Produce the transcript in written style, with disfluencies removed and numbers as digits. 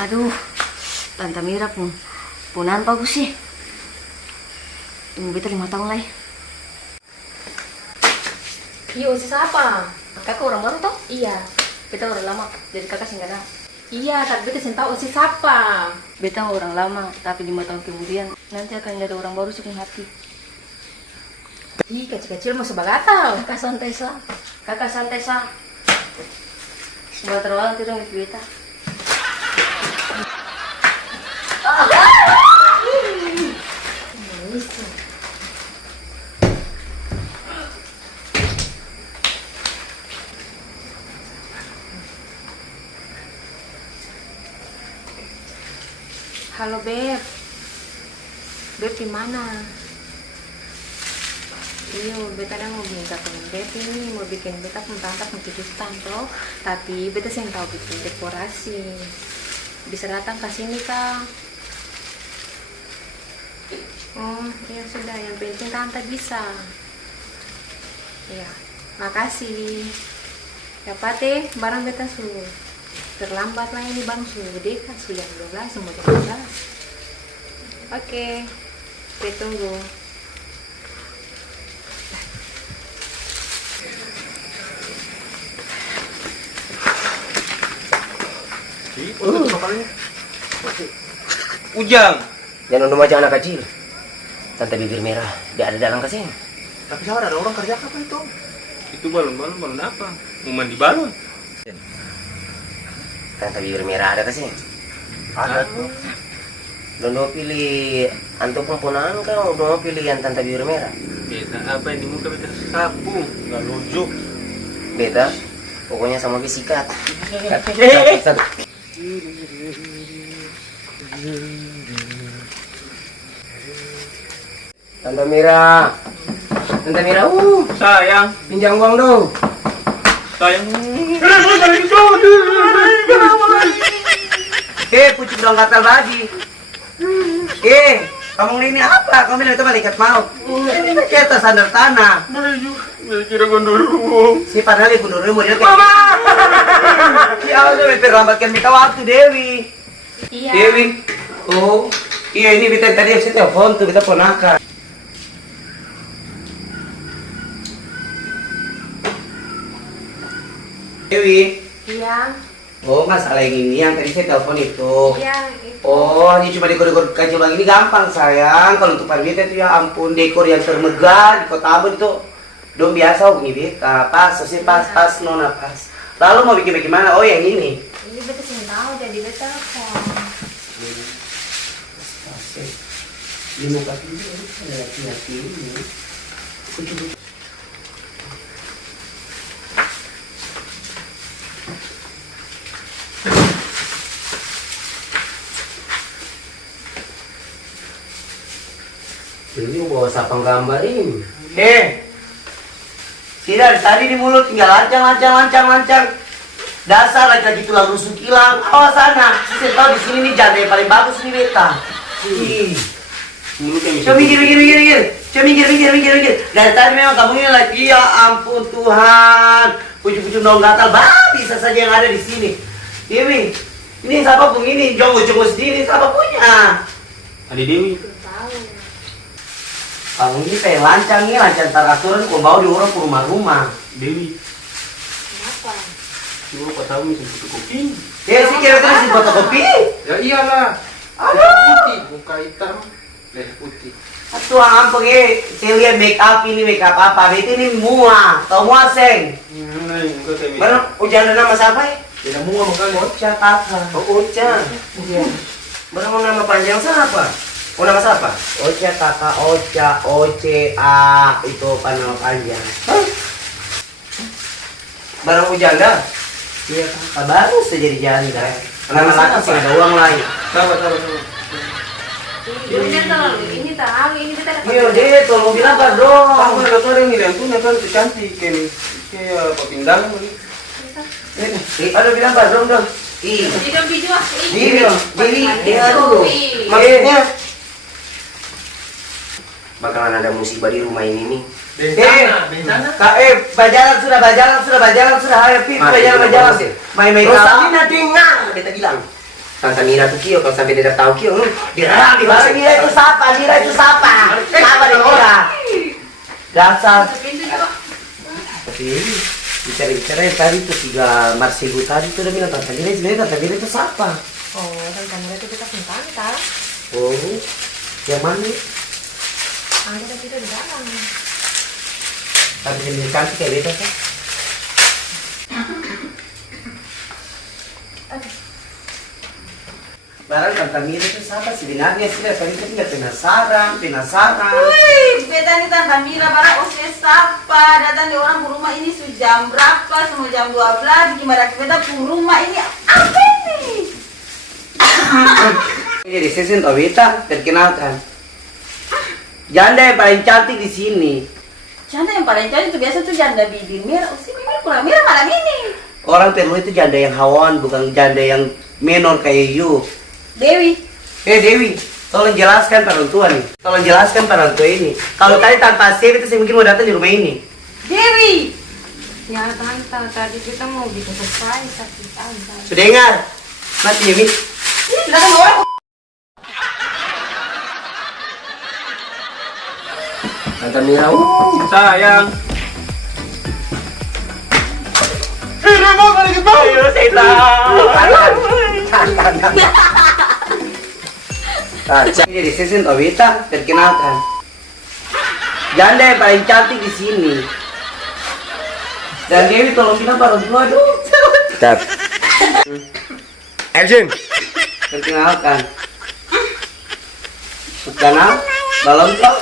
Aduh, Tante Mira pun punan bagus sih. Tunggu beta 5 tahun lagi. Iya, si siapa? Kakak orang baru toh? Iya. Beta orang lama, jadi kakak sih kenal. Iya, tapi beta sen tahu si siapa. Beta orang lama, tapi 5 tahun kemudian nanti akan ada orang baru sih hati. Ih, kecil-kecil mau sebagatau. Kakak santai sah, kakak santai sah. Semua terlalu tidak mau beta. Halo, Beb. Beb di mana? Iya, beta ada mau minta temen Beb ini, mau bikin beta pemberantas kejutan toh. Tapi beta sen tahu bikin dekorasi. Bisa datang ke sini, Kang. Oh, ya sudah, yang penting tante bisa. Iya, makasih. Ya Pate, barang beta suruh terlambat lah ini bang, sudah gede kan, sudah jam 12, semua jam 12. Oke, saya tunggu. Ujang. Jangan udah macam anak kecil. Tante bibir merah, dia ada dalam kasih. Tapi sama ada orang kerja apa itu? Itu balon apa? Mau mandi balon? Tante bibir merah ada kasih. Ada tuh. Dono pilih antum pempunan kan, dono pilih yang tante bibir merah. Beta apa yang di muka beta sapu, nggak lucu. Beta, pokoknya sama sikat. Satu. Tante Mira, Tante Mira, Sayang, pinjam uang dong. sayang. Pucuk dong gatal lagi. Kamu ini apa? Kamu ini coba lihat mau. Kita sandar tanah. Boleh kira gondoruo. Si padahal ibu Nurul mau dia kayak. Ya udah terlambatkan kita waktu Dewi. Iya. Dewi. Oh, iya ini kita tadi saya telepon tuh kita ponakan. Dewi. Iya. Oh, masalah yang ini yang tadi saya telepon itu. Iya. Itu. Oh, ini cuma dekor-dekor kecil begini gampang sayang. Kalau untuk Parmita itu ya ampun, dekor yang termegah di Kota Ambon itu dong biasa hubungi beta. Pas, sih pas, nona pas. Lalu mau bikin bagaimana? Oh, yang ini. Ini beta sen tahu jadi beta telepon. Di muka ini ada laki-laki ini. Ini bawa sapang gambar ini. Tidak, tadi di mulut tinggal lancang. Dasar laki-laki tulang rusuk hilang. Awas sana. Saya tahu di sini nih janda yang paling bagus nih beta. Mulut yang Coba minggir. Coba minggir. Dari tadi memang kamu ini lagi, ya ampun Tuhan. Pucuk-pucuk dong gatal, bisa saja yang ada di sini. Ini siapa pun ini, jongo sendiri, siapa punya? Adi Dewi. Kamu ini kayak lancang teraturan, kau bawa di orang ke rumah-rumah. Dewi. Kenapa? Dulu kau tahu mesin fotokopi. Ya sih kira terus di fotokopi. Ya iyalah. Aduh. Putih, muka hitam, leher putih. Aduh ampun saya lihat make up apa? Itu ini mua, tau mua seng. Enggak saya Baru ujian nama siapa ya? tidak mau makanya. Ocha kakak. Oh Ocha. Iya. Baru mau nama panjang siapa? Oh nama siapa? Ocha kakak, Ocha, itu nama panjang. Barang janda? Iya kakak, baru saja jadi janda. Nama laki sih ada uang lain. Sabar. Ini terlalu, beta ada. Iya deh, tolong bilang apa dong? Kamu ada tuh yang ngirim tuh nonton cantik kayak papindang ini. Aduh bilang apa dong. Tidak video. Diri, dengar dulu. Maksudnya bakalan ada musibah di rumah ini nih. Bencana. Bajalan sudah. Ayo, Pip, bajalan. Main-main Terus apa? Salina dengar, Beta bilang. Tante Mira tuh Kio, kalau sampai dia tahu Kio, dirang di mana? Mira itu siapa? Mira itu siapa? Siapa dia Mira? Dasar. Tapi bicara-bicara yang tadi tuh 3 Marsigu tadi tuh udah bilang Tante Mira sebenarnya Tante Mira itu siapa? Oh, Tante Mira itu kita punya tante. Oh, yang mana? Ada kita di dalam. Tapi sendiri cantik kayak beda kan? Barang Tante Mira itu siapa sebenarnya sih? Tadi kita nggak penasaran. Wih, beta nih Tante Mira barang usia sapa datang di orang rumah ini sudah jam berapa? Semua jam 12. Gimana beta rumah ini apa ini? Ini di sesi Tobita, perkenalkan. Janda yang paling cantik di sini. Janda yang paling cantik itu biasa tuh janda bibir merah. Usia bibir kurang merah malam ini. Orang perlu itu janda yang hawan, bukan janda yang menor kayak you. Dewi, Dewi, tolong jelaskan pada orang tua nih. Tolong jelaskan pada orang tua ini. Kalau tadi tanpa save itu saya mungkin mau datang di rumah ini. Dewi. Ya tante, tadi kita mau bikin surprise tapi tante. Sudah dengar? Mati Dewi. Ini datang orang. Tante Mira, Sayang. ayo setan. Ini di sesi Tobita, perkenalkan. Janda yang paling cantik di sini. Dan Dewi tolong bilang pada orang tua dong. Action. Perkenalkan. Kenal? Balon kok?